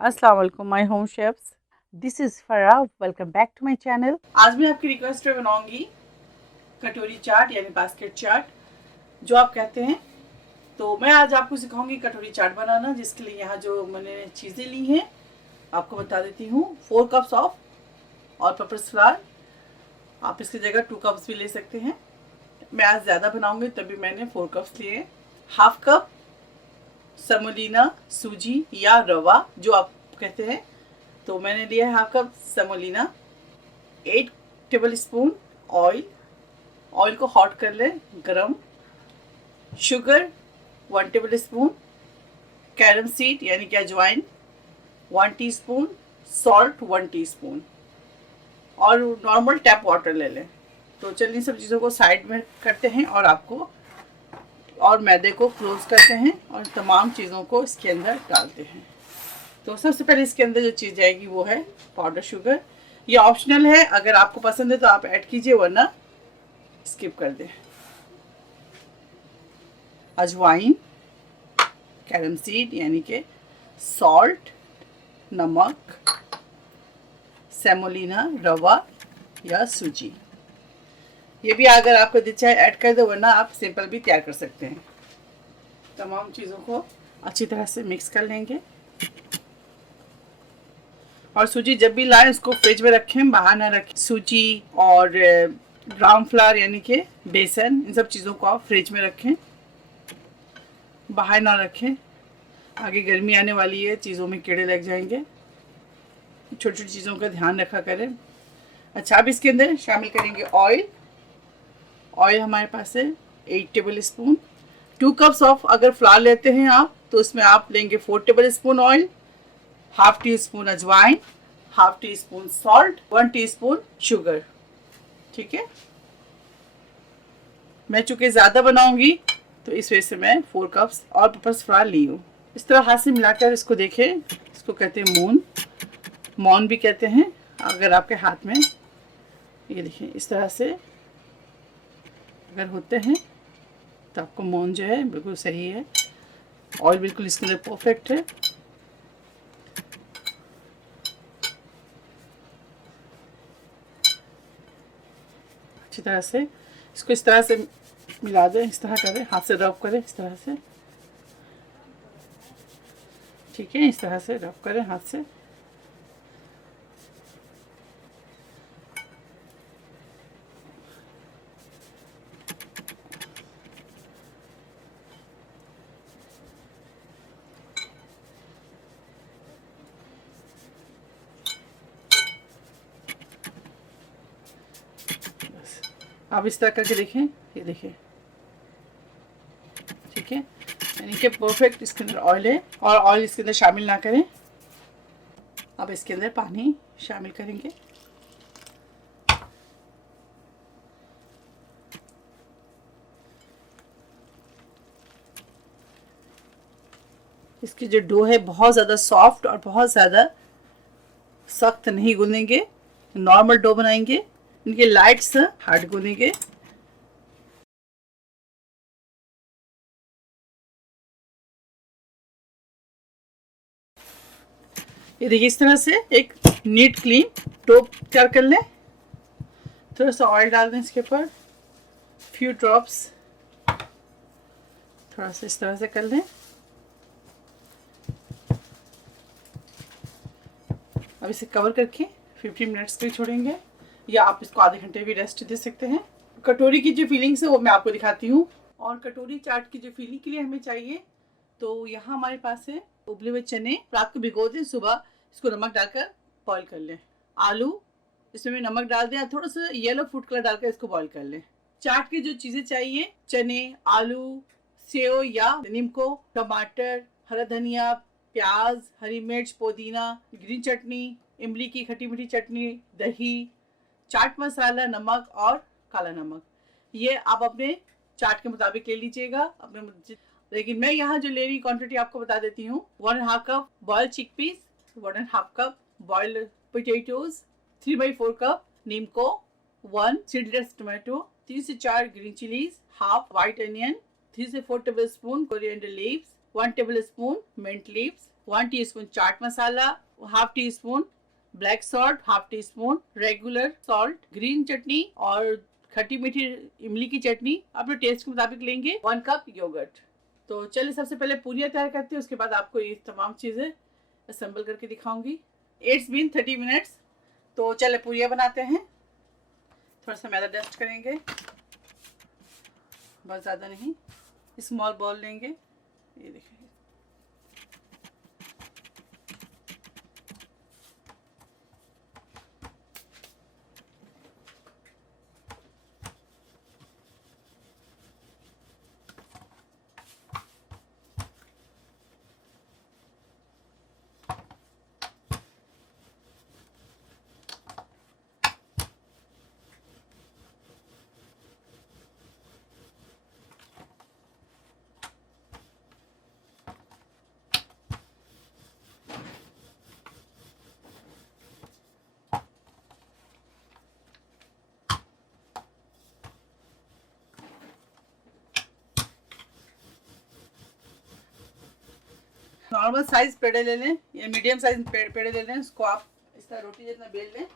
अस्सलाम वालेकुम my home chefs, this is Farah. Welcome back to my channel. आज मैं आपकी रिक्वेस्ट पे बनाऊंगी कटोरी चाट यानी बास्केट चाट जो आप कहते हैं। तो मैं आज आपको सिखाऊंगी कटोरी चाट बनाना, जिसके लिए यहाँ जो मैंने चीज़ें ली हैं आपको बता देती हूँ। 4 cups of all purpose flower, आप इसकी जगह 2 कप्स भी ले सकते हैं। मैं आज ज़्यादा बनाऊंगी तभी मैंने 4 कप्स लिए। हाफ कप सेमोलिना सूजी या रवा जो आप कहते हैं, तो मैंने लिया है half cup semolina. 8 tablespoon oil को हॉट कर लें, गरम। Sugar 1 table spoon, carom seed यानी कि अजवाइन 1 टीस्पून, सॉल्ट 1 टीस्पून और नॉर्मल टैप वाटर ले लें। तो चलिए सब चीज़ों को साइड में करते हैं और मैदे को क्लोज करते हैं और तमाम चीज़ों को इसके अंदर डालते हैं। तो सबसे पहले इसके अंदर जो चीज़ जाएगी वो है पाउडर शुगर। ये ऑप्शनल है, अगर आपको पसंद है तो आप ऐड कीजिए, वरना स्किप कर दें। अजवाइन, कैरम सीड यानी कि सॉल्ट, नमक, सेमोलिना रवा या सूजी, ये भी अगर आपको दिल चाहे ऐड कर दो, वरना आप सिंपल भी तैयार कर सकते हैं। तमाम चीज़ों को अच्छी तरह से मिक्स कर लेंगे और सूजी जब भी लाएं उसको फ्रिज में रखें, बाहर ना रखें। सूजी और ग्राम फ्लावर यानी कि बेसन, इन सब चीज़ों को आप फ्रिज में रखें, बाहर ना रखें। आगे गर्मी आने वाली है, चीज़ों में कीड़े लग जाएंगे, छोटी छोटी चीज़ों का ध्यान रखा करें। अच्छा, अब इसके अंदर शामिल करेंगे ऑयल हमारे पास है 8 टेबल स्पून। 2 कप्स ऑफ अगर फ्लावर लेते हैं आप तो उसमें आप लेंगे 4 tablespoon oil, half teaspoon अजवाइन, half teaspoon salt, 1 teaspoon sugar. ठीक है, मैं चूँकि ज़्यादा बनाऊंगी तो इस वजह से मैं 4 कप्स ऑल पर्पस फ्लावर ली हूँ। इस तरह हाथ से मिलाकर इसको देखें, इसको कहते हैं मौन भी कहते हैं। अगर आपके हाथ में ये देखें इस तरह से अगर होते हैं तो आपको मौन जो है बिल्कुल सही है। ऑयल बिल्कुल इसके अंदर परफेक्ट है। अच्छी तरह से इसको इस तरह से मिला दें, इस तरह करें, हाथ से रब करें इस तरह से। ठीक है, इस तरह से रब करें हाथ से। बस आप इस तरह करके देखें, ये देखिए, ठीक है, यानी कि परफेक्ट इसके अंदर ऑयल है। और ऑयल इसके अंदर शामिल ना करें। अब इसके अंदर पानी शामिल करेंगे। इसकी जो डो है बहुत ज़्यादा सॉफ्ट और बहुत ज़्यादा सख्त नहीं गूंदेंगे, नॉर्मल डो बनाएंगे। इनके लाइट्स हार्ड गूंदेंगे। ये देखिए, इस तरह से एक नीट क्लीन डो तैयार कर लें। थोड़ा सा ऑयल डाल दें इसके ऊपर, फ्यू ड्रॉप्स, थोड़ा सा इस तरह से कर लें। अब इसे कवर करके 15 मिनट्स के लिए छोड़ेंगे, या आप इसको आधे घंटे भी रेस्ट दे सकते हैं। कटोरी की जो फीलिंग्स है वो मैं आपको दिखाती हूँ। और कटोरी चाट की जो फीलिंग के लिए हमें चाहिए, तो यहाँ हमारे पास है उबले हुए चने, रात को भिगो दें, सुबह इसको नमक डालकर बॉईल कर लें। आलू, इसमें भी नमक डाल दें, थोड़ा सा येलो फूड कलर डालकर इसको बॉईल कर लें। चाट की जो चीज़ें चाहिए, चने, आलू, सेव या नींबू, टमाटर, हरा धनिया, प्याज, हरी मिर्च, पुदीना, ग्रीन चटनी, इमली की खट्टी मीठी चटनी, दही, चाट मसाला, नमक और काला नमक, ये आप अपने चाट के मुताबिक ले लीजिएगा अपने। लेकिन मैं यहाँ जो ले रही क्वांटिटी आपको बता देती हूँ। 1.5 cup boiled chickpeas, 1.5 cup boiled potatoes, 3/4 cup नींबू, 1 सीडलेस टोमेटो, 3 से 4 green chillies, half white onion, 3 से 4 tablespoon coriander leaves, 1 tablespoon mint leaves, 1 teaspoon chaat masala, half teaspoon black salt, half teaspoon regular salt, green chutney और खट्टी मीठी इमली की चटनी अपने test के मुताबिक लेंगे, 1 कप योगर्ट। तो चलिए सबसे पहले पूरियाँ तैयार करते हैं, उसके बाद आपको ये तमाम चीज़ें असेंबल करके दिखाऊंगी। It's been 30 minutes. तो चलिए पूरियाँ बनाते हैं। थोड़ा सा मैदा डस्ट करेंगे, बहुत ज़्यादा नहीं, स्मॉल बॉल लेंगे, ये देखिए। नॉर्मल साइज पेड़े ले लें या मीडियम साइज पेड़े ले लें, उसको आप इस तरह रोटी जितना बेल लें।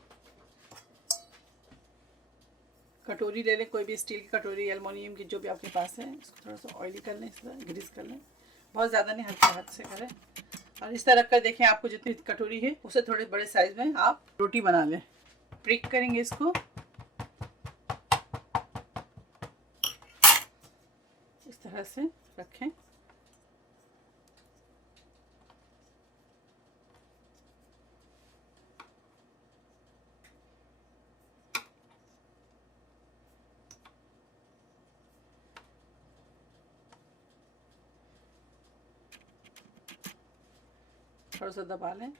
कटोरी ले लें, कोई भी स्टील की कटोरी, एल्युमिनियम की, जो भी आपके पास है। इसको थोड़ा सा ऑयली कर लें, इस तरह ग्रीस कर लें, बहुत ज़्यादा नहीं, हल्के हाथ से करें। और इस तरह कर देखें, आपको जितनी कटोरी है उससे थोड़े बड़े साइज में आप रोटी बना लें। प्रिक करेंगे इसको, इस तरह से रखें। थोड़ा सा दबा लें,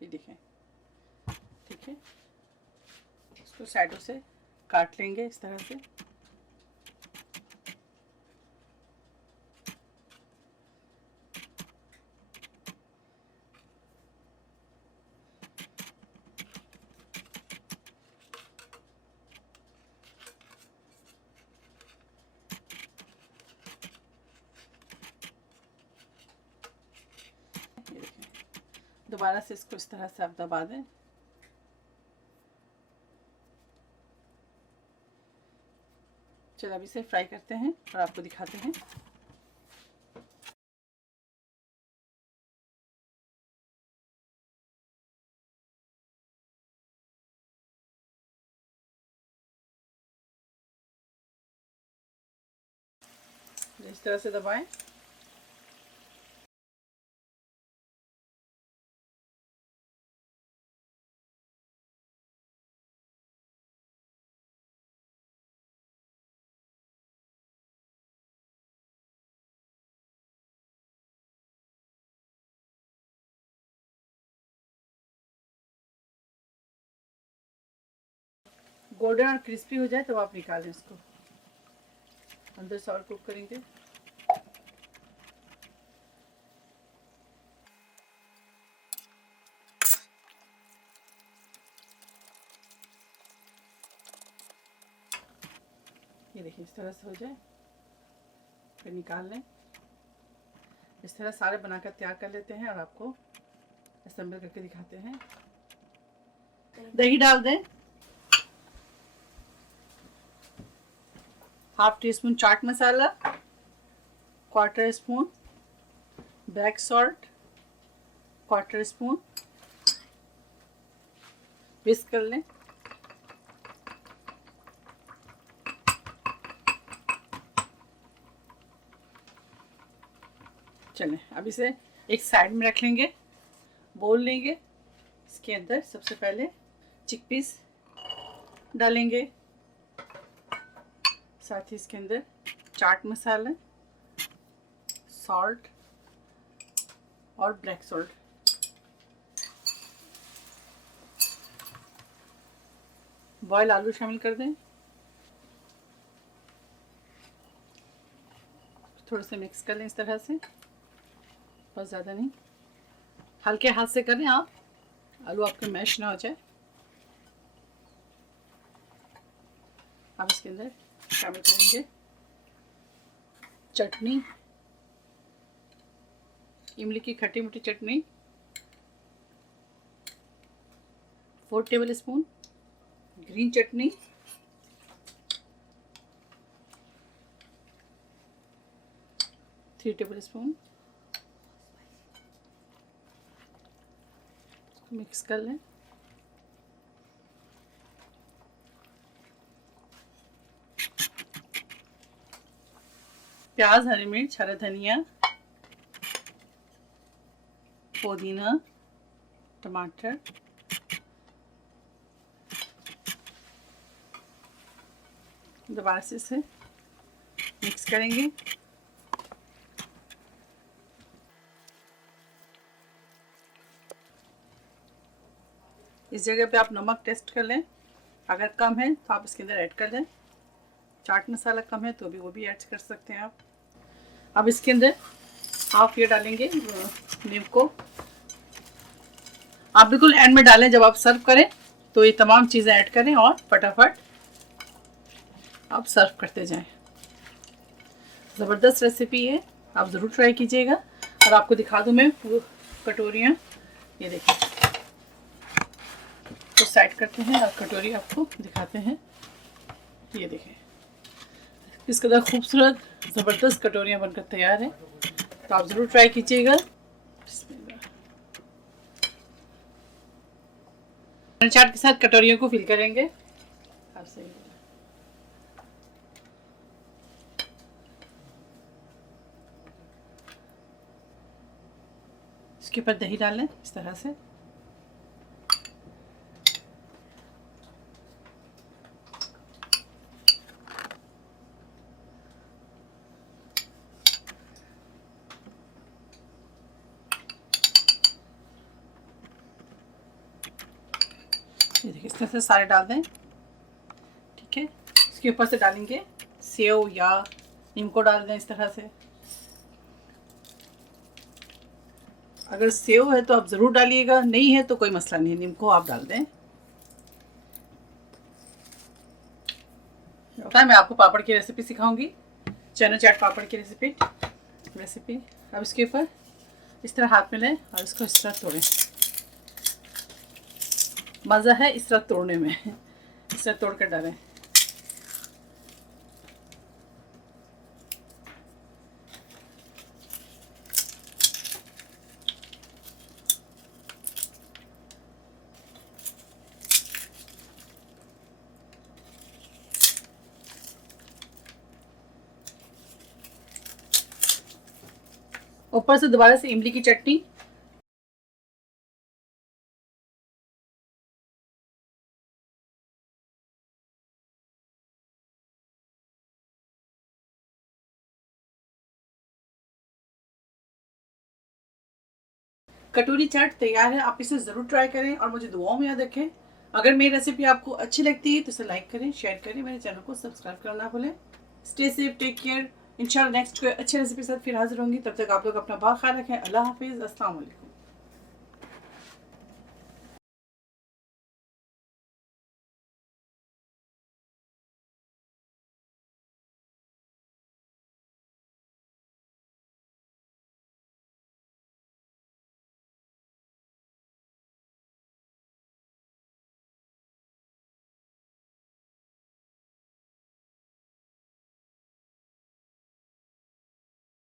ये देखें, ठीक है। इसको साइडों से काट लेंगे इस तरह से। ये देखें, दोबारा से इसको इस तरह से आप दबा दें। चलो अब इसे फ्राई करते हैं और आपको दिखाते हैं। इस तरह से दबाएं। गोल्डन और क्रिस्पी हो जाए तो आप निकालें इसको, अंदर से और कुक करेंगे। ये देखिए इस तरह से हो जाए, फिर निकाल लें। इस तरह सारे बनाकर तैयार कर लेते हैं और आपको असेंबल करके दिखाते हैं। दही डाल दें, half teaspoon chaat masala, quarter spoon black salt, quarter spoon, whisk कर लें। चलें अब इसे एक साइड में रख लेंगे। बोल लेंगे, इसके अंदर सबसे पहले चिकपीस डालेंगे, साथ ही इसके अंदर चाट मसाला, सॉल्ट और ब्लैक सॉल्ट, बॉयल आलू शामिल कर दें। थोड़ा सा मिक्स कर लें इस तरह से, बहुत ज़्यादा नहीं, हल्के हाथ से करें आप, आलू आपके मैश ना हो जाए। अब इसके अंदर शामिल करेंगे चटनी, इमली की खट्टी मीठी चटनी 4 टेबल स्पून, ग्रीन चटनी 3 टेबल स्पून, मिक्स कर लें। प्याज, हरी मिर्च, हरा धनिया, पुदीना, टमाटर, दोबारा से इसे मिक्स करेंगे। इस जगह पे आप नमक टेस्ट कर लें, अगर कम है तो आप इसके अंदर ऐड कर लें। चाट मसाला कम है तो भी वो भी ऐड कर सकते हैं आप। अब इसके अंदर हाफ ये डालेंगे नींबू को। आप बिल्कुल एंड में डालें, जब आप सर्व करें तो ये तमाम चीज़ें ऐड करें और फटाफट आप सर्व करते जाएं। ज़बरदस्त रेसिपी है, आप ज़रूर ट्राई कीजिएगा। और आपको दिखा दूं मैं कटोरियाँ, ये देखिए, तो साइड करते हैं और कटोरी आपको दिखाते हैं। ये देखें किस कदर खूबसूरत ज़बरदस्त कटोरियाँ बनकर तैयार हैं, तो आप ज़रूर ट्राई कीजिएगा। चाट के साथ कटोरियों को फिल करेंगे। आप सही, इसके ऊपर दही डालें इस तरह से। ये देखिए इस तरह से सारे डाल दें, ठीक है। इसके ऊपर से डालेंगे सेव या नींबू डाल दें इस तरह से। अगर सेव है तो आप ज़रूर डालिएगा, नहीं है तो कोई मसला नहीं, नींबू आप डाल दें। मैं आपको पापड़ की रेसिपी सिखाऊंगी, चना चाट पापड़ की रेसिपी। अब इसके ऊपर इस तरह हाथ में लें और इसको इस तरह तोड़ें। मज़ा है इस तरह तोड़ने में, इस तरह तोड़ कर डालें। ऊपर से दोबारा से इमली की चटनी, कटोरी चाट तैयार है। आप इसे ज़रूर ट्राई करें और मुझे दुआओं में याद रखें। अगर मेरी रेसिपी आपको अच्छी लगती है तो इसे लाइक करें, शेयर करें, मेरे चैनल को सब्सक्राइब करना ना भूलें। Stay safe, take care. इंशाल्लाह नेक्स्ट कोई अच्छी रेसिपी के साथ फिर हाजिर होंगी। तब तक आप लोग अपना बहुत ख्याल रखें। अल्लाह हाफिज़, अस्सलाम वालेकुम।